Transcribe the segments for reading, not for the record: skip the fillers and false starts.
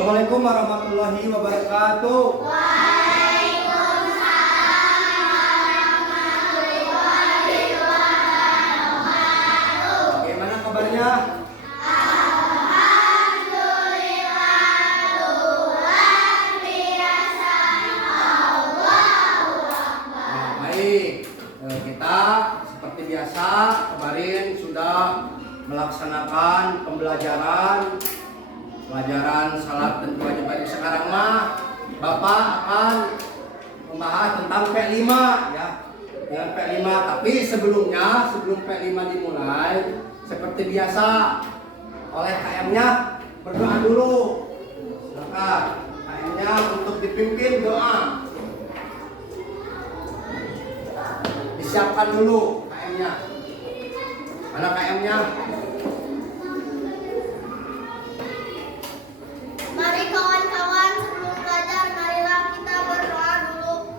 Assalamualaikum warahmatullahi wabarakatuh. Bagaimana kabarnya? Baik, kita seperti biasa kemarin sudah melaksanakan pelajaran salat dan kewajiban. Sekarang mah Bapak akan membahas tentang P5 ya, dengan P5. Tapi sebelum P5 dimulai, seperti biasa oleh KM-nya berdoa dulu. Silakan KM-nya untuk dipimpin doa. Disiapkan dulu KM-nya. Mana KM-nya? Mari kawan-kawan, sebelum belajar, marilah kita berdoa dulu.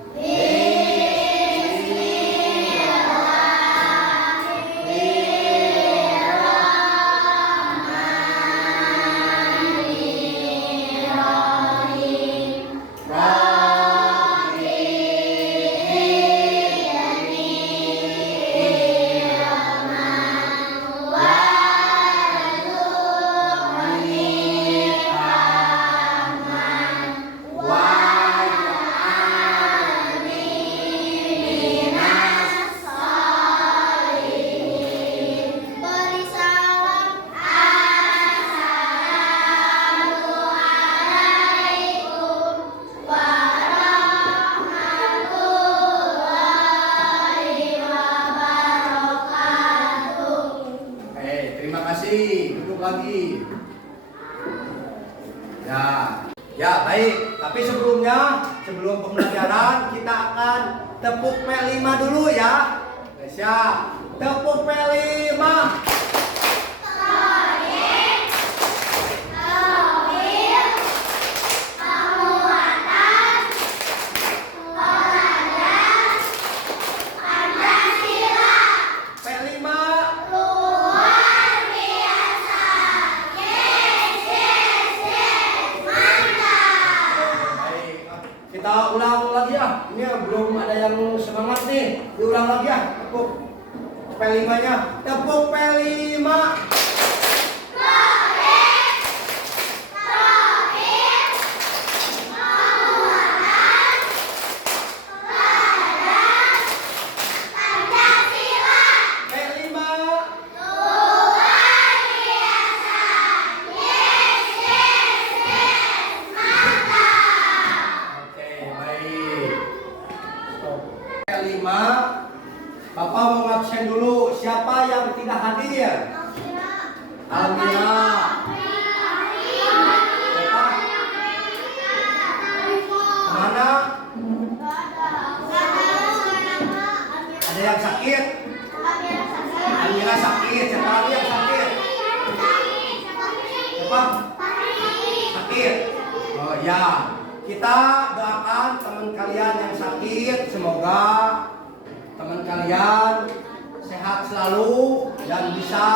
Beri salam. Assalamualaikum warahmatullahi wabarakatuh. Terima kasih. Duduk lagi. Ya baik. Tapi sebelum pembelajaran kita akan tepuk P5 dulu ya. Siap. Tepuk P5. P5. Baik. Kita ulang lagi ya. Ini belum ada yang semangat nih. Diulang lagi ya. Tepuk P5-nya. Tepuk P5. P5. Oke, baik. P5. Bapak mau absen dulu. Siapa yang tidak hadir? Almira. Siapa? Kemana? Ada yang sakit? Almira sakit. Siapa lagi yang sakit? Siapa? Sakit. Oh ya. Kita doakan teman kalian yang sakit, semoga teman kalian sehat selalu dan bisa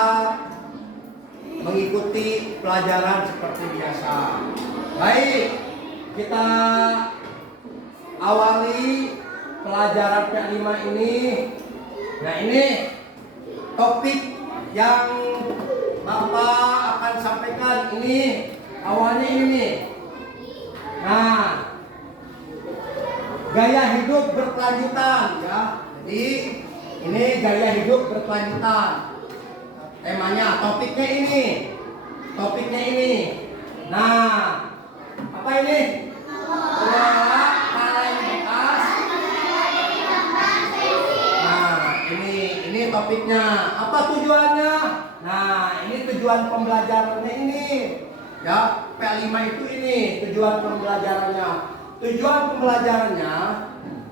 mengikuti pelajaran seperti biasa. Baik, kita awali pelajaran P5 ini. Nah, ini topik yang Bapak akan sampaikan ini awalnya ini nih. Nah, gaya hidup berkelanjutan ya. Jadi ini gaya hidup berkelanjutan. Temanya, topiknya ini. Nah, apa ini? Kelola kaleng bekas. Nah, ini topiknya. Apa tujuannya? Nah, ini tujuan pembelajarannya ini. Ya, P5 itu ini tujuan pembelajarannya. Tujuan pembelajarannya,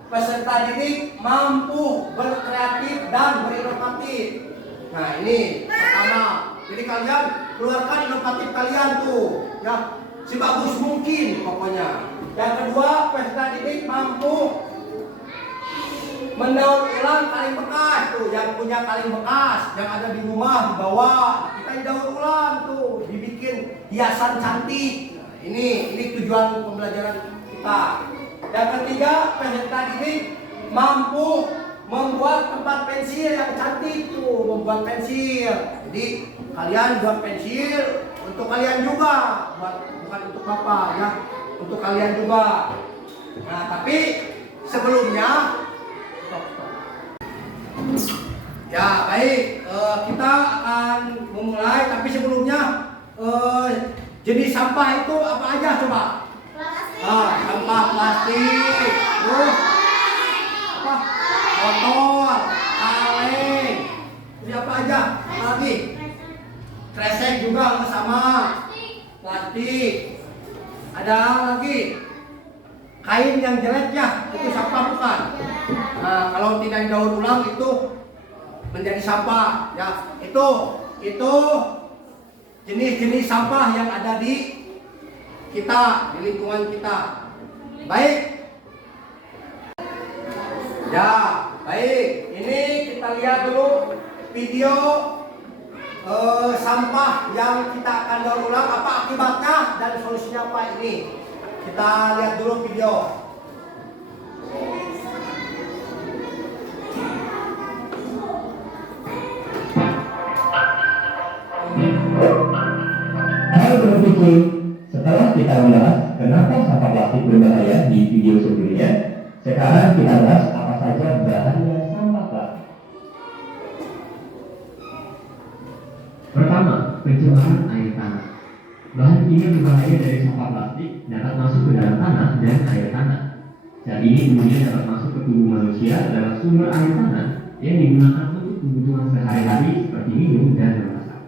peserta didik mampu berkreatif dan berinovatif. Nah, ini pertama. Jadi kalian keluarkan inovatif kalian tuh, ya, sebagus mungkin pokoknya. Yang kedua, peserta didik mampu mendaur ulang kaleng bekas tuh, yang punya kaleng bekas yang ada di rumah dibawa, kita daur ulang tuh, dibikin hiasan cantik. Ini tujuan pembelajaran kita. Yang ketiga, peserta didik mampu membuat tempat pensil yang cantik tuh, membuat pensil. Jadi kalian buat pensil untuk kalian juga, bukan untuk bapak ya, untuk kalian juga. Nah, tapi sebelumnya, ya baik, kita akan memulai. Tapi sebelumnya, jenis sampah itu apa aja coba? Sampah plastik, terus apa? Botol, kaleng, terus apa aja? Apa lagi? Kresek juga sama. Plastik. Ada lagi kain yang jelek ya, itu sampah bukan? Nah, kalau tidak daur ulang itu menjadi sampah ya. Itu jenis-jenis sampah yang ada di kita, di lingkungan kita. Baik. Ya, baik. Ini kita lihat dulu video sampah yang kita akan daur ulang, apa akibatnya dan solusinya apa ini. Kita lihat dulu video. Hai berpikir, setelah kita membahas kenapa sampah plastik berbahaya di video sebelumnya, sekarang kita bahas apa saja bahaya sampah plastik. Pertama, pencemaran air tanah. Bahan kimia berbahaya dari sampah plastik dapat masuk ke dalam tanah dan air tanah. Saat ini kemudian dapat masuk ke tubuh manusia dalam sumber air tanah yang digunakan untuk kebutuhan sehari-hari seperti minum dan memasak.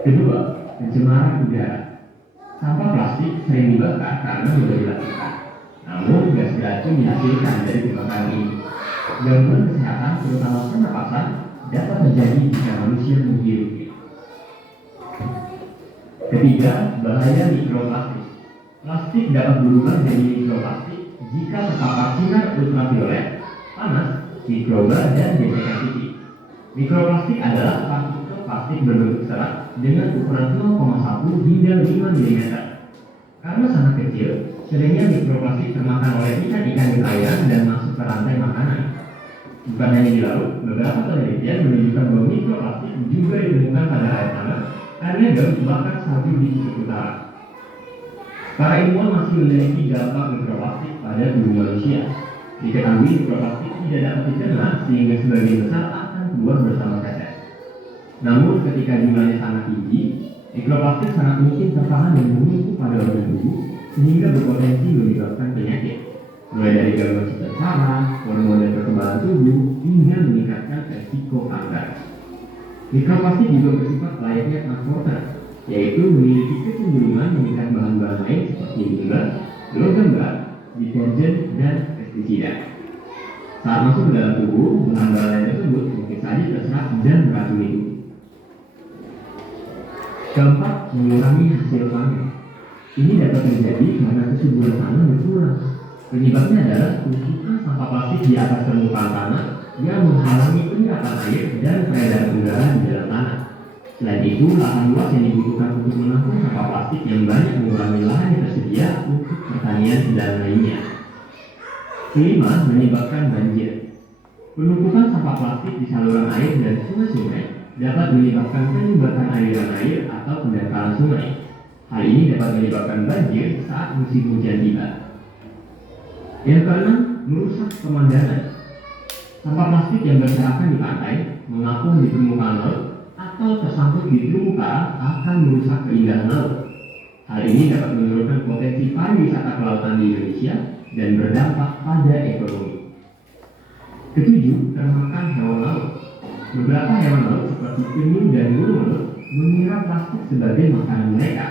Kedua, pencemaran udara. Sampah plastik sering dibakar karena mudah dilakukan. Namun, gas beracun dihasilkan dari kebakaran ini. Gangguan kesehatan, terutama pernapasan, dapat terjadi jika manusia menghirupnya. Ketiga, bahaya mikroplastik. Plastik dapat berubah menjadi mikroplastik jika terpapar sinar ultraviolet, panas, mikroba, dan gesekan titik. Mikroplastik adalah partikel plastik berbentuk serat dengan ukuran 0,1 hingga 5 mm. Karena sangat kecil, seringnya mikroplastik termakan oleh ikan-ikan di perairan dan masuk ke rantai makanan. Bukan hanya di laut, beberapa penelitian menunjukkan bahwa mikroplastik juga ditemukan pada air tanah karena gas bakar salju di Kutub Utara. Para ilmuwan masih meneliti dampak mikroplastik pada tubuh manusia. Diketahui mikroplastik tidak dapat dicerna sehingga sebagian besar akan keluar bersama tetes. Namun ketika jumlahnya sangat tinggi, mikroplastik sangat mungkin tertahan dan menumpuk pada organ tubuh sehingga berpotensi menyebabkan penyakit, mulai dari gangguan sistem saraf, hormon dan perkembangan tubuh hingga meningkatkan resiko kanker. Mikroplastik juga bersifat layaknya transporter, yaitu memiliki kecenderungan mengikat bahan-bahan lain seperti limbah, logam berat, deterjen, dan pestisida. Saat masuk ke dalam tubuh, bahan-bahan lain tersebut mungkin saja terserap dan beracuni tubuh. Keempat, mengurangi hasil panen. Ini dapat terjadi karena kesuburan tanah berkurang. Penyebabnya adalah tumpukan sampah plastik di atas permukaan tanah yang menghalangi penyerapan air dan peredaran udara di dalam tanah. Selain itu, lahan luas yang dibutuhkan untuk menampung sampah plastik yang banyak mengurangi lahan yang tersedia untuk pertanian dan lainnya. Kelima, menyebabkan banjir. Penumpukan sampah plastik di saluran air dan sungai-sungai dapat menyebabkan penyumbatan aliran air atau pendangkalan sungai. Hal ini dapat menyebabkan banjir saat musim hujan tiba. Yang keenam, merusak pemandangan. Sampah plastik yang berserakan di pantai, mengapung di permukaan laut, atau tersangkut di terumbu karang akan merusak keindahan laut. Hal ini dapat menurunkan potensi pariwisata kelautan di Indonesia dan berdampak pada ekonomi. Ketujuh, termakan hewan laut. Beberapa hewan laut seperti penyu dan burung laut mengira plastik sebagai makanan mereka.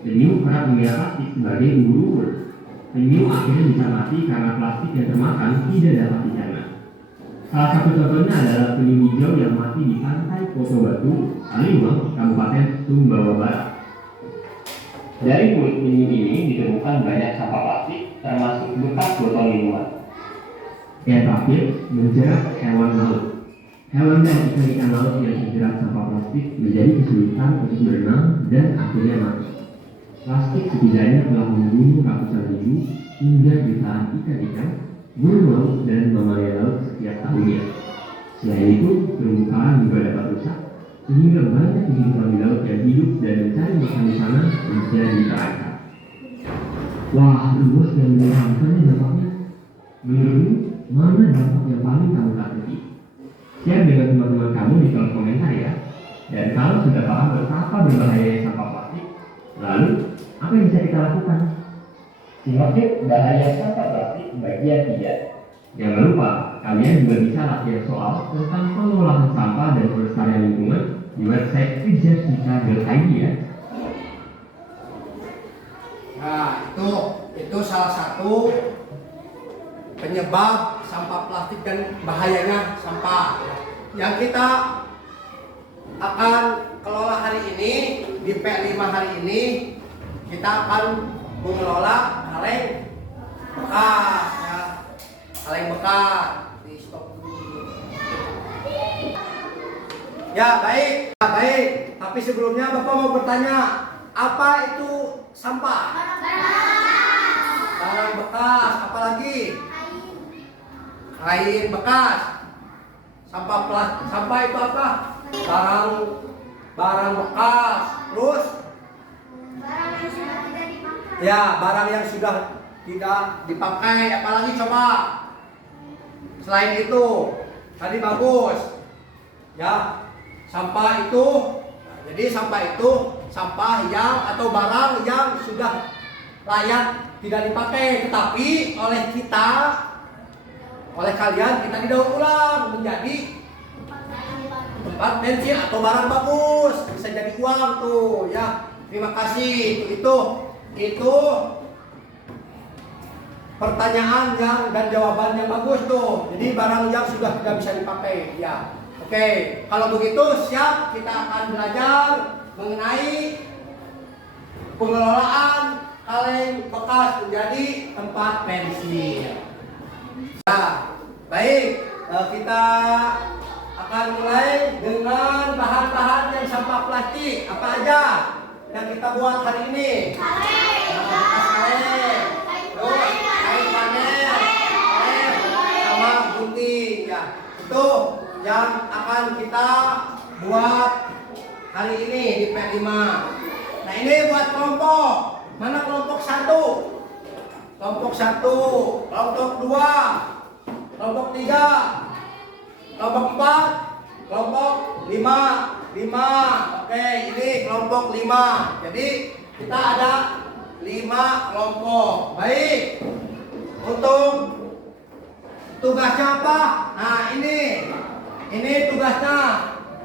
Penyu kerap mengira plastik sebagai ubur-ubur. Penyu akhirnya bisa mati karena plastik yang termakan tidak dapat dicerna. Salah satu contohnya adalah penyu hijau yang mati di pantai Koto Batu, Kaliwang, Kabupaten Sumbawa Barat. Dari kulit penyu ini ditemukan banyak sampah plastik, termasuk bekas botol minuman. Yang terakhir, menjerat hewan laut. Hewan dan ikan-ikan laut yang terjerat sampah plastik menjadi kesulitan untuk berenang dan akhirnya mati. Plastik setidaknya telah membunuh ratusan ribu hingga jutaan ikan-ikan, burung laut, dan mamalia laut setiap tahunnya. Selain itu, terumbu karang juga dapat rusak, sehingga banyak kehidupan di laut yang hidup dan mencari makan di sana menjadi terancam. Wah, luas dan menyeramkan dampaknya. Menurutmu, mana dampak yang paling kamu takuti? Share dengan teman-teman kamu di kolom komentar ya. Dan kalau sudah paham betapa berbahayanya sampah plastik, lalu apa yang bisa kita lakukan? Simak yuk bahaya sampah plastik bagian 3. Jangan lupa, kalian juga bisa latihan soal tentang pengolahan sampah dan pelestarian lingkungan di website fitjustika.id ya. Nah, itu salah satu penyebab sampah plastik dan bahayanya sampah yang kita akan kelola hari ini. Di P5 hari ini kita akan mengelola kaleng bekas ya. Kaleng bekas di stop dulu. Ya baik, tapi sebelumnya Bapak mau bertanya, apa itu sampah? Barang bekas, apalagi? Kain bekas. Sampah plastik, sampah itu apa? Barang bekas. Terus? Barang yang sudah tidak dipakai. Ya, barang yang sudah tidak dipakai. Apalagi coba? Selain itu, tadi bagus. Ya, sampah itu. Jadi sampah itu sampah yang atau barang yang sudah layak tidak dipakai, tetapi oleh kalian kita didaur ulang menjadi tempat bensin atau barang bagus, bisa jadi uang tuh ya. Terima kasih. Itu pertanyaan dan jawaban yang bagus tuh. Jadi barang yang sudah tidak bisa dipakai ya. Oke, kalau begitu siap, kita akan belajar mengenai pengelolaan kaleng bekas menjadi tempat pensil. Ya, baik, kita akan mulai dengan bahan-bahan yang sampah plastik. Apa aja yang kita buat hari ini? Bekas kaleng, terus kain panel, lem, sama gunting. Ya, itu yang akan kita buat hari ini di P5. Nah, ini buat kelompok. Mana kelompok 1? Kelompok 1, kelompok 2, kelompok 3, kelompok 4, kelompok 5. Oke, ini kelompok 5. Jadi kita ada 5 kelompok. Baik. Untuk tugasnya apa? Nah, ini tugasnya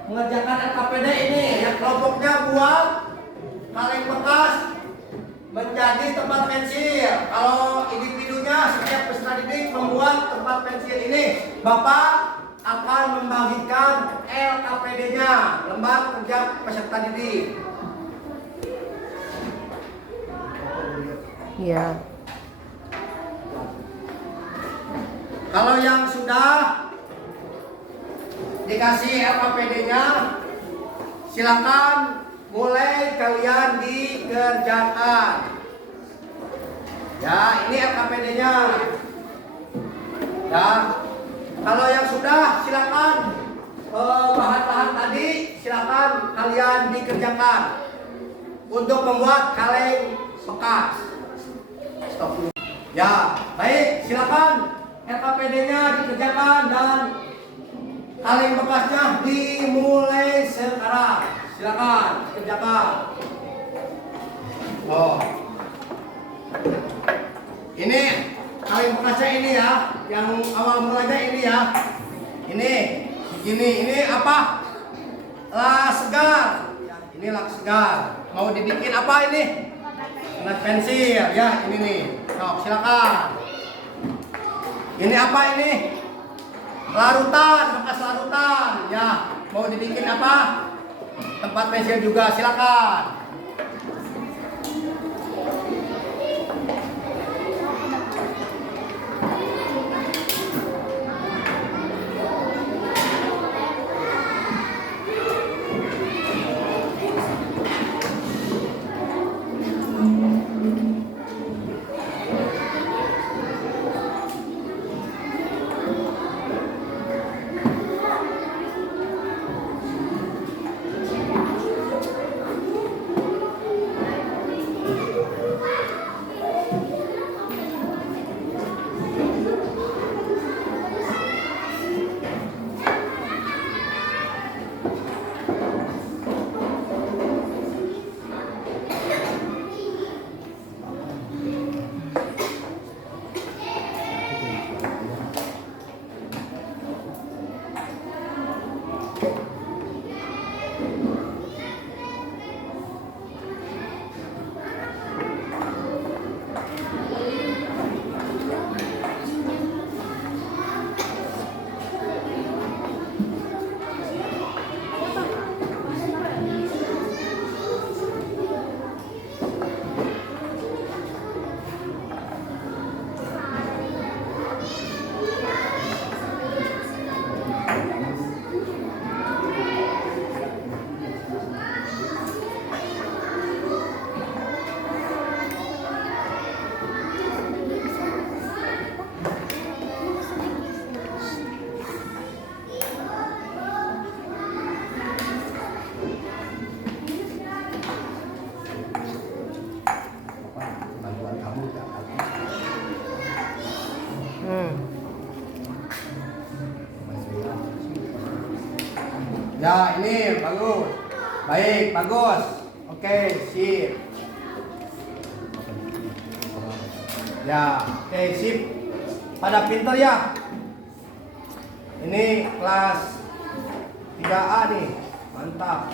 mengerjakan LKPD ini. Yang kelompoknya buat kaleng bekas menjadi tempat pensil. Kalau individunya setiap peserta didik membuat tempat pensil ini, Bapak akan membagikan LKPD-nya, lembar kerja peserta didik. Iya. Kalau yang sudah dikasih LKPD-nya, silakan mulai kalian dikerjakan. Ya, ini LKPD-nya. Ya, kalau yang sudah silakan bahan-bahan tadi silakan kalian dikerjakan untuk membuat kaleng bekas. Stop dulu. Ya, baik, silakan LKPD-nya dikerjakan dan kaleng bekasnya dimulai sekarang. Silakan kerjakan. Oh, ini kaleng bekasnya ini ya, yang awal mulanya ini ya. Ini apa? Las segar. Ya, ini las segar. Mau dibikin apa ini? Las pensil ya, ini nih. Sok, silakan. Ini apa ini? Larutan, bekas larutan. Ya, mau dibikin apa? Tempat pensil juga, silakan. Bantuan kamu ya. Ya, ini bagus. Baik, bagus. Oke, sip. Ya, oke, sip. Pada pintar ya. Ini kelas 3A nih. Mantap.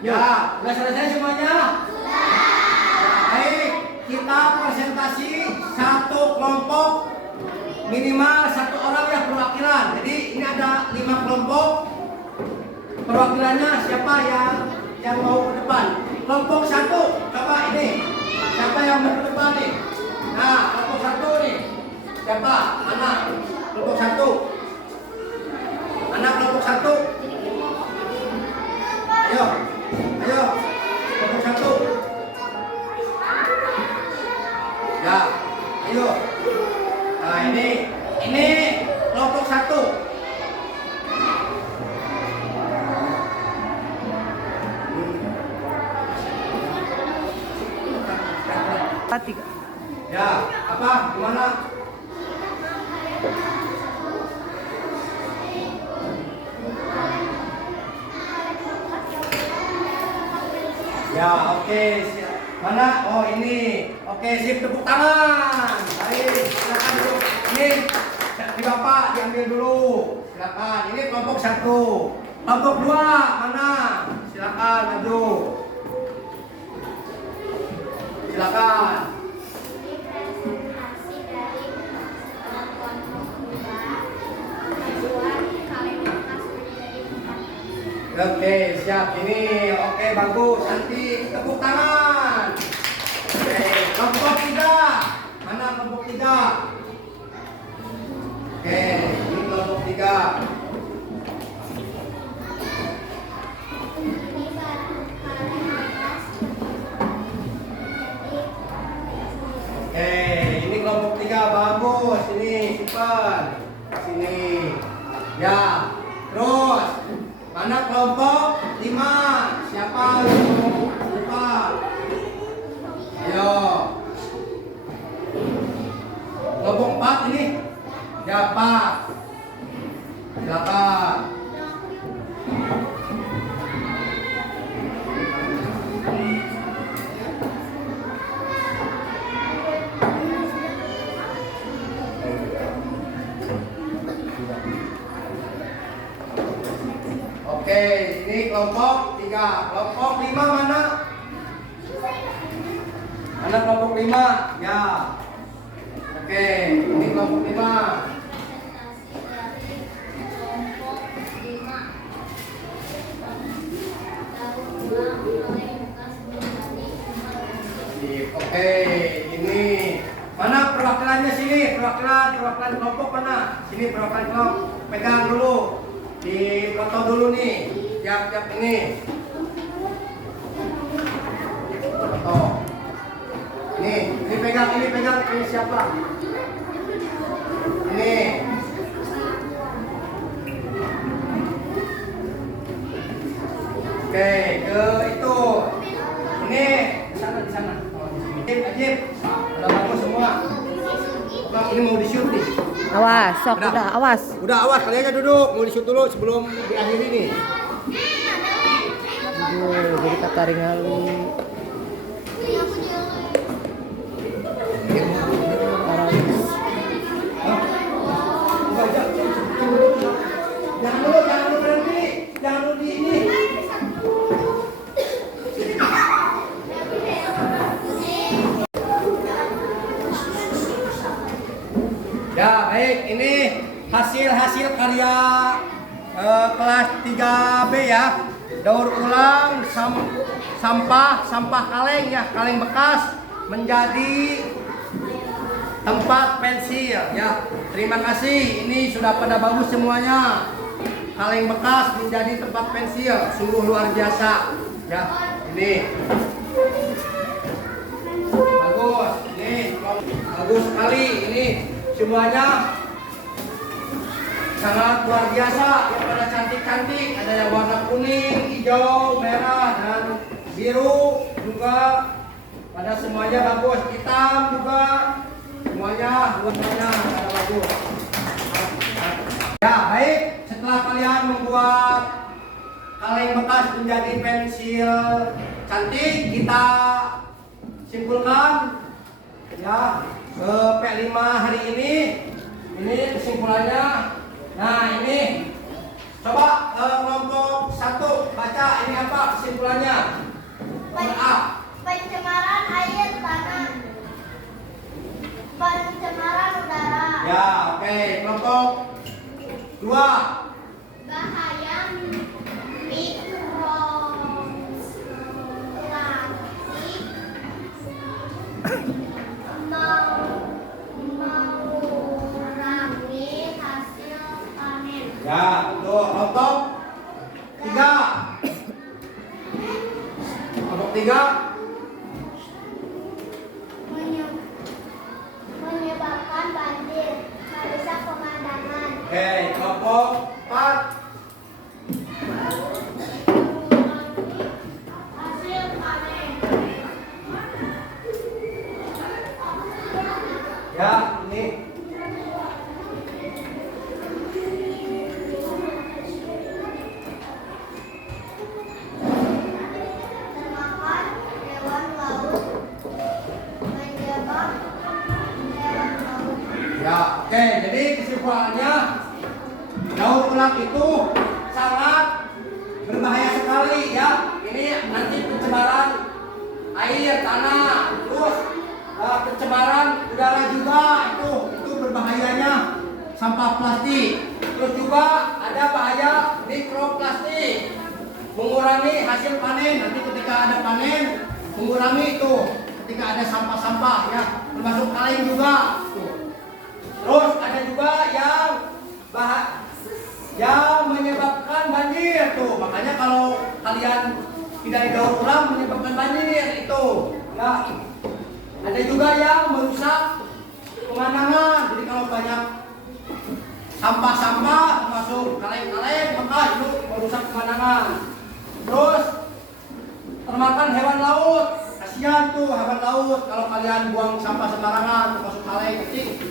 Ya, udah selesai semuanya? Baik, kita presentasi satu kelompok minimal satu orang ya perwakilan. Jadi ini ada 5 kelompok. Perwakilannya siapa yang mau ke depan? Kelompok 1, coba ini. Siapa yang mau ke depan nih? Nah, kelompok 1 nih. Siapa? Anak kelompok 1. Anak kelompok 1. Ayo. Ayo. Kelompok 1. Ya, ayo. Nah, ini kelompok 1. Tiga. Ya, apa? Gimana? Ya, oke. Mana? Oh, ini. Oke, sip, tepuk tangan. Baik, silakan dulu. Ini di Bapak diambil dulu. Silakan. Ini kelompok 1. Kelompok 2 mana? Silakan maju. Silakan. Oke, siap. Ini oke, bagus. Nanti tepuk tangan. Oke, kelompok 3. Mana kelompok 3? Oke, ini kelompok 3. Oke, ini kelompok 3 bagus. Ini simpan. Sini. Ya. Terus mana kelompok 5? Siapa kelompok 5? Ayo. Kelompok 4 ini. Siapa? Silakan. Oke, ini kelompok 3. Kelompok 5 mana? Mana kelompok 5? Ya. Oke, ini kelompok 5. Oke, ini mana perwakilannya sini? Perwakilan kelompok mana? Sini perwakilan kelompok. Pegang dulu. Di foto dulu nih. Siap ini. Foto. Ini pegang ini siapa? Ini. Oke, ke itu. Ini di sana. Ajib. Udah bagus semua. Oke, ini mau di-shoot nih. Awas, sok udah awas. Udah awas, kalian aja duduk. Mau di-shoot dulu sebelum diakhiri nih. Aduh, jadi kata ringali. Jangan dulu berhenti. Jangan dulu di ini. Ya, baik. Ini hasil karya kelas 3B ya. Daur ulang sampah kaleng ya, kaleng bekas menjadi tempat pensil ya. Terima kasih. Ini sudah pada bagus semuanya. Kaleng bekas menjadi tempat pensil, sungguh luar biasa. Ya, ini bagus. Ini bagus sekali. Ini semuanya sangat luar biasa. Yang pada cantik-cantik. Ada yang warna kuning, hijau, merah, dan biru juga. Pada semuanya bagus. Hitam juga. Semuanya ada bagus. Ya, baik. Setelah kalian membuat kaleng bekas menjadi pensil cantik, kita simpulkan ya ke P5 hari ini. Ini kesimpulannya. Nah, ini coba kelompok 1 baca ini apa kesimpulannya? Nomor A. Pencemaran air tanah. Pencemaran udara. Ya, oke. Kelompok 2. Bahaya mikroplastik mengurangi hasil panen. Ya, betul. Kelompok 3. Kelompok 3. Menyebabkan banjir, merusak pemandangan. Oke, kelompok 4. Hasil panen. Ya, ini. Termakan hewan laut. Menyebabkan hewan laut. Ya, oke. Jadi kesimpulannya daur ulang itu sangat berbahaya sekali ya. Ini nanti pencemaran air, tanah, terus pencemaran udara juga itu berbahayanya sampah plastik. Terus juga ada bahaya mikroplastik, mengurangi hasil panen. Nanti ketika ada panen mengurangi itu. Ketika ada sampah-sampah ya, termasuk kaleng juga. Tuh. Terus ada juga yang menyebabkan banjir tuh. Makanya kalau kalian tidak didaur ulang menyebabkan banjir itu. Ya. Ada juga yang merusak pemandangan. Jadi kalau banyak sampah-sampah termasuk kaleng-kaleng maka itu merusak pemandangan. Terus termakan hewan laut. Kasihan tuh hewan laut kalau kalian buang sampah sembarangan termasuk kaleng kecil.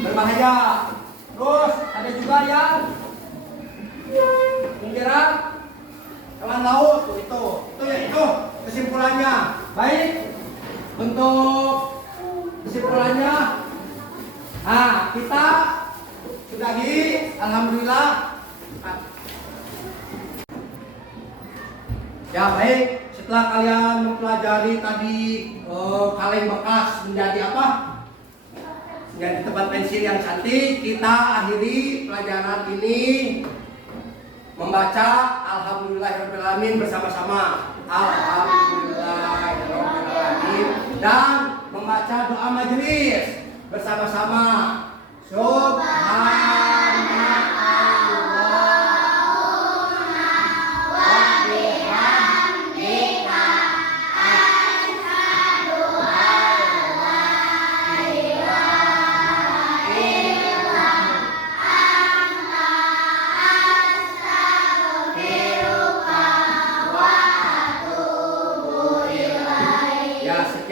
Berbahaya. Terus ada juga yang menjerat hewan laut tuh, itu kesimpulannya. Baik, untuk kesimpulannya, nah kita sudahi, alhamdulillah. Ya baik, setelah kalian mempelajari tadi kaleng bekas menjadi apa? Menjadi tempat pensil yang cantik, kita akhiri pelajaran ini membaca Alhamdulillahirrahmanirrahim bersama-sama. Alhamdulillahirrahmanirrahim. Dan membaca doa majelis bersama-sama.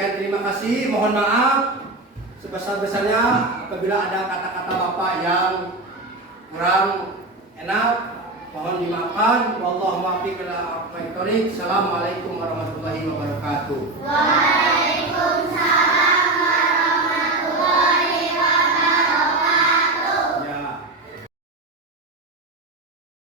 Terima kasih, mohon maaf sebesar-besarnya apabila ada kata-kata Bapak yang kurang enak, mohon dimaafkan. Wallahu muwaffiq ila aqwamit thoriq. Assalamualaikum warahmatullahi wabarakatuh.